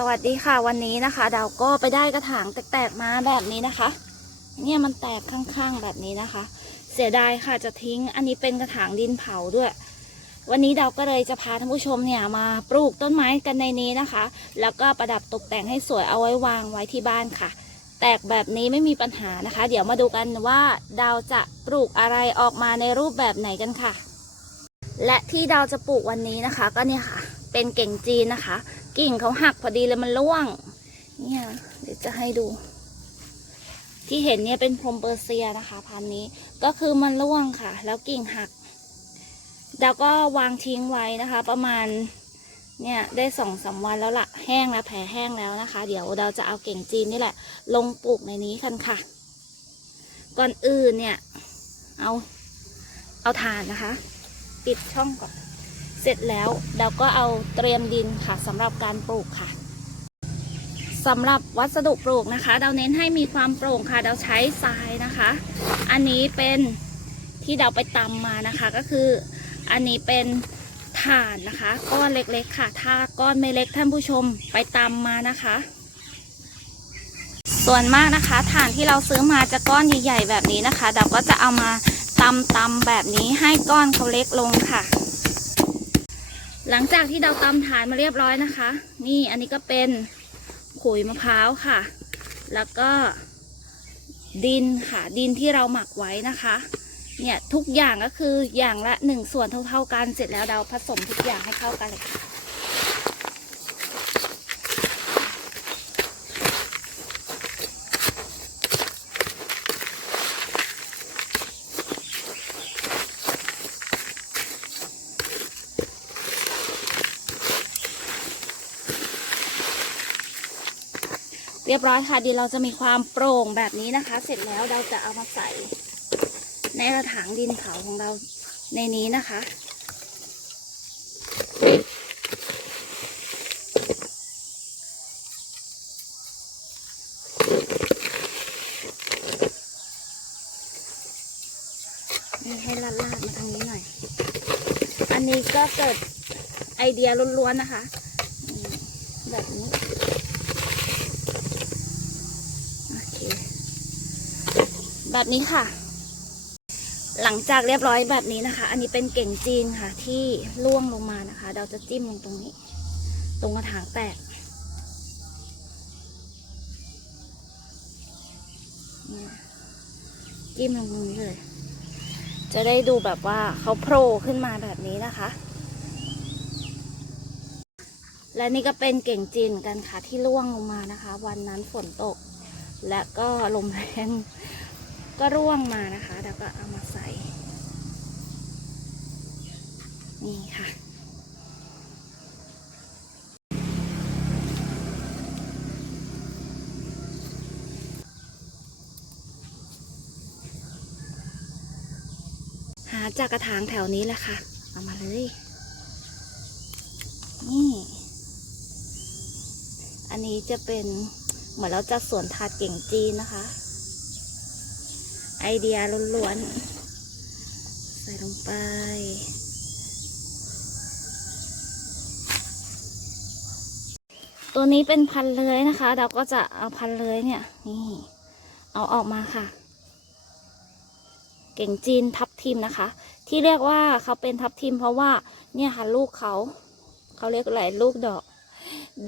สวัสดีค่ะวันนี้นะคะเราก็ไปได้กระถางแตกๆมาแบบนี้นะคะ เนี่ยมันแตกข้างๆแบบนี้นะคะ เสียดายค่ะจะทิ้ง อันนี้เป็นกระถางดินเผาด้วย วันนี้เราก็เลยจะพาท่านผู้ชมเนี่ยมาปลูกต้นไม้กันในนี้นะคะ แล้วก็ประดับตกแต่งให้สวยเอาไว้วางไว้ที่บ้านค่ะ แตกแบบนี้ไม่มีปัญหานะคะ เดี๋ยวมาดูกันว่าดาวจะปลูกอะไรออกมาในรูปแบบไหนกันค่ะ และที่ดาวจะปลูกวันนี้นะคะ ก็เนี่ยค่ะ เป็นเก่งจีนนะคะ กิ่งเขาหักพอดีเลยมันร่วง เนี่ย เดี๋ยวจะให้ดู ที่เห็นเนี่ยเป็นพรมเปอร์เซียนะคะ พันนี้ก็คือมันร่วงค่ะ แล้วกิ่งหักดาวก็วางทิ้งไว้นะคะ ประมาณเนี่ยได้สองสามวันแล้วละแห้งแล้วแผลแห้งแล้วนะคะ เดี๋ยวเราจะเอาเก่งจีนนี่แหละ ลงปลูกในนี้กันค่ะ ก่อนอื่นเนี่ย เอาเอาถ่านนะคะ ปิดช่องก่อน เสร็จแล้วเราก็เอาเตรียมดินค่ะสำหรับการปลูกค่ะสำหรับวัสดุปลูกนะคะ เราเน้นให้มีความโปร่งค่ะเราใช้ทรายนะคะ อันนี้เป็นที่เราไปตำมานะคะก็คืออันนี้เป็นถ่านนะคะก้อนเล็กๆค่ะ ถ้าก้อนไม่เล็กท่านผู้ชมไปตำมานะคะ ส่วนมากนะคะถ่านที่เราซื้อมาจะก้อนใหญ่ๆแบบนี้นะคะเราก็จะเอามาตำตำๆแบบนี้ให้ก้อนเขาเล็กลงค่ะ หลังจากที่เราตำฐานมาเรียบร้อยนะคะ นี่อันนี้ก็เป็นขุยมะพร้าวค่ะ แล้วก็ดินค่ะ ดินที่เราหมักไว้นะคะ เนี่ยทุกอย่างก็คืออย่างละหนึ่งส่วนเท่าๆกันเสร็จแล้วเราผสมทุกอย่างให้เข้ากันเลยค่ะ เรียบร้อยค่ะดินเราจะมีความโปร่งแบบนี้นะคะ เสร็จแล้วเราจะเอามาใส่ ในกระถางดินเผาของเราในนี้นะคะ นี่ให้ลาดลาดมาทางนี้หน่อย อันนี้ก็เกิดไอเดียล้วนๆนะคะ แบบนี้ โอเค แบบนี้ค่ะ หลังจากเรียบร้อยแบบนี้นะคะ อันนี้เป็นเก่งจีนค่ะ ที่ล่วงลงมานะคะ เราจะจิ้มลงตรงนี้ ตรงกระถางแตกจิ้มลงตรงนี้เลย จะได้ดูแบบว่าเขาโผล่ขึ้นมาแบบนี้นะคะ และนี่ก็เป็นเก่งจีนกันค่ะที่ล่วงลงมานะคะ วันนั้นฝนตก และก็ลมแรงก็ร่วงมานะคะ แล้วก็เอามาใส่ นี่ค่ะ หาจากกระถางแถวนี้แหละค่ะ เอามาเลย นี่ อันนี้จะเป็น เหมือนเราจะสวนถาดเก่งจีนนะคะ ไอเดียล้วนๆ ใส่ลงไป ตัวนี้เป็นพันเลื้อยนะคะ เราก็จะเอาพันเลื้อยเนี่ย นี่ เอาออกมาค่ะ เก่งจีนทับทิมนะคะ ที่เรียกว่าเขาเป็นทับทิมเพราะว่าเนี่ยค่ะลูกเขา เขาเรียกอะไรลูกดอก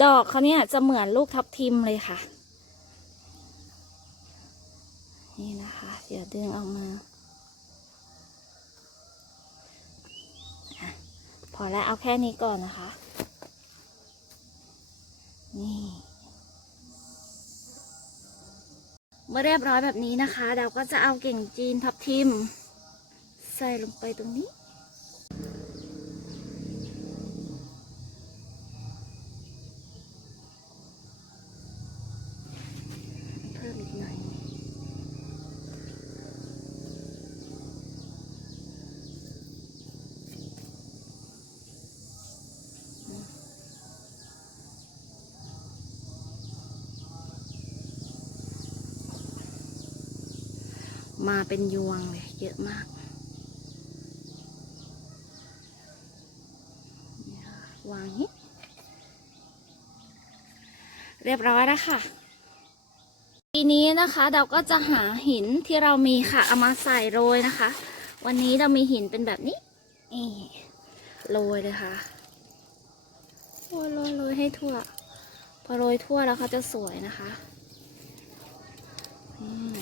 ดอกเขาเนี่ยจะเหมือนลูกทับทิมเลยค่ะ นี่นะคะ เดี๋ยวดึงออกมาอพอแล้วเอาแค่นี้ก่อนนะคะ นี่เมื่อเรียบร้อยแบบนี้นะคะ เราก็จะเอาเก่งจีนทับทิม ใส่ลงไปตรงนี้ เพิ่มอีกหน่อย มาเป็นยวงเลยเยอะมากวางนี้เรียบร้อยแล้วค่ะปีนี้นะคะเราก็จะหาหินที่เรามีค่ะเอามาใส่โรยนะคะ วันนี้เรามีหินเป็นแบบนี้นี่โรยเลยค่ะโรยโรยโรยให้ทั่ว พอโรยทั่วแล้วเขาจะสวยนะคะอืม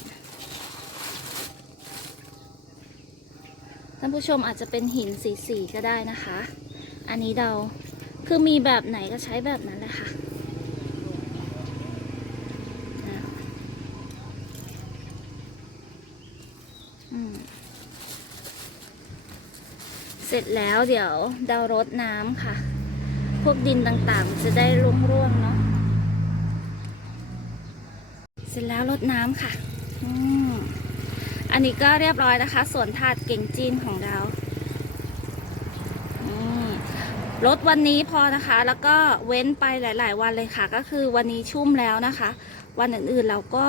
ท่านผู้ชมอาจจะเป็นหินสีๆก็ได้นะคะ อันนี้เราคือมีแบบไหนก็ใช้แบบนั้นเลยค่ะเสร็จแล้วเดี๋ยวเดารดน้ำค่ะ พวกดินต่างๆ จะได้ร่วงๆเนาะ เสร็จแล้วรดน้ำค่ะ อันนี้ก็เรียบร้อยนะคะสวนถาดเก่งจีนของเรารดวันนี้พอนะคะ แล้วก็เว้นไปหลาย ๆ วันเลยค่ะ ก็คือวันนี้ชุ่มแล้วนะคะ วันอื่นๆเราก็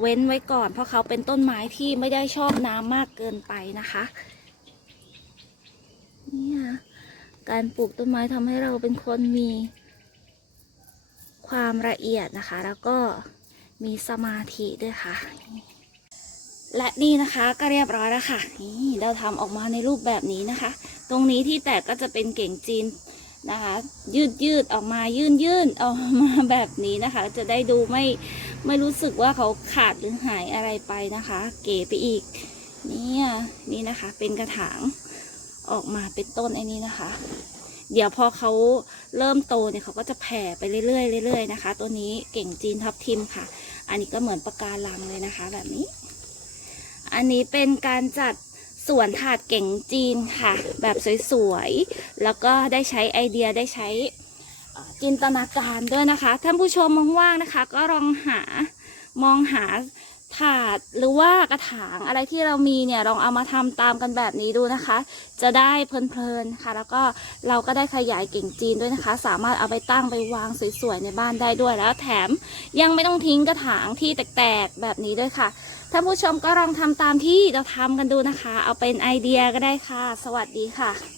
เว้นไว้ก่อน เพราะเขาเป็นต้นไม้ที่ไม่ได้ชอบน้ำมากเกินไปนะคะนี่ยการปลูกต้นไม้ทำให้เราเป็นคนมีความละเอียดนะคะ แล้วก็มีสมาธิด้วยค่ะ และนี่นะคะก็เรียบร้อยแล้วค่ะนี่เราทำออกมาในรูปแบบนี้นะคะ ตรงนี้ที่แตกก็จะเป็นเก่งจีนนะคะ ยืดยืดออกมายื่นยื่นออกมาแบบนี้นะคะ จะได้ดูไม่ไม่รู้สึกว่าเขาขาดหรือหายอะไรไปนะคะ เก๋ไปอีกนี่นี่นะคะเป็นกระถางออกมาเป็นต้นไอ้นี้นะคะ เดี๋ยวพอเขาเริ่มโตเนี่ยเขาก็จะแผ่ไปเรื่อยๆเรื่อยๆนะคะ ตัวนี้เก่งจีนทับทิมค่ะ อันนี้ก็เหมือนปะการังเลยนะคะ แบบนี้ อันนี้เป็นการจัดสวนถาดเก่งจีนค่ะ แบบสวยๆ แล้วก็ได้ใช้ไอเดียได้ใช้จินตนาการด้วยนะคะ ท่านผู้ชมว่างๆนะคะ ก็ลองหามองหา ถาดหรือว่ากระถางอะไรที่เรามีเนี่ยลองเอามาทำตามกันแบบนี้ดูนะคะ จะได้เพลินๆค่ะ แล้วก็เราก็ได้ขยายเก่งจีนด้วยนะคะ สามารถเอาไปตั้งไปวางสวยๆในบ้านได้ด้วยแล้วแถมยังไม่ต้องทิ้งกระถางที่แตกๆแบบนี้ด้วยค่ะท่านผู้ชมก็ลองทำตามที่เราทำกันดูนะคะ เอาเป็นไอเดียก็ได้ค่ะ สวัสดีค่ะ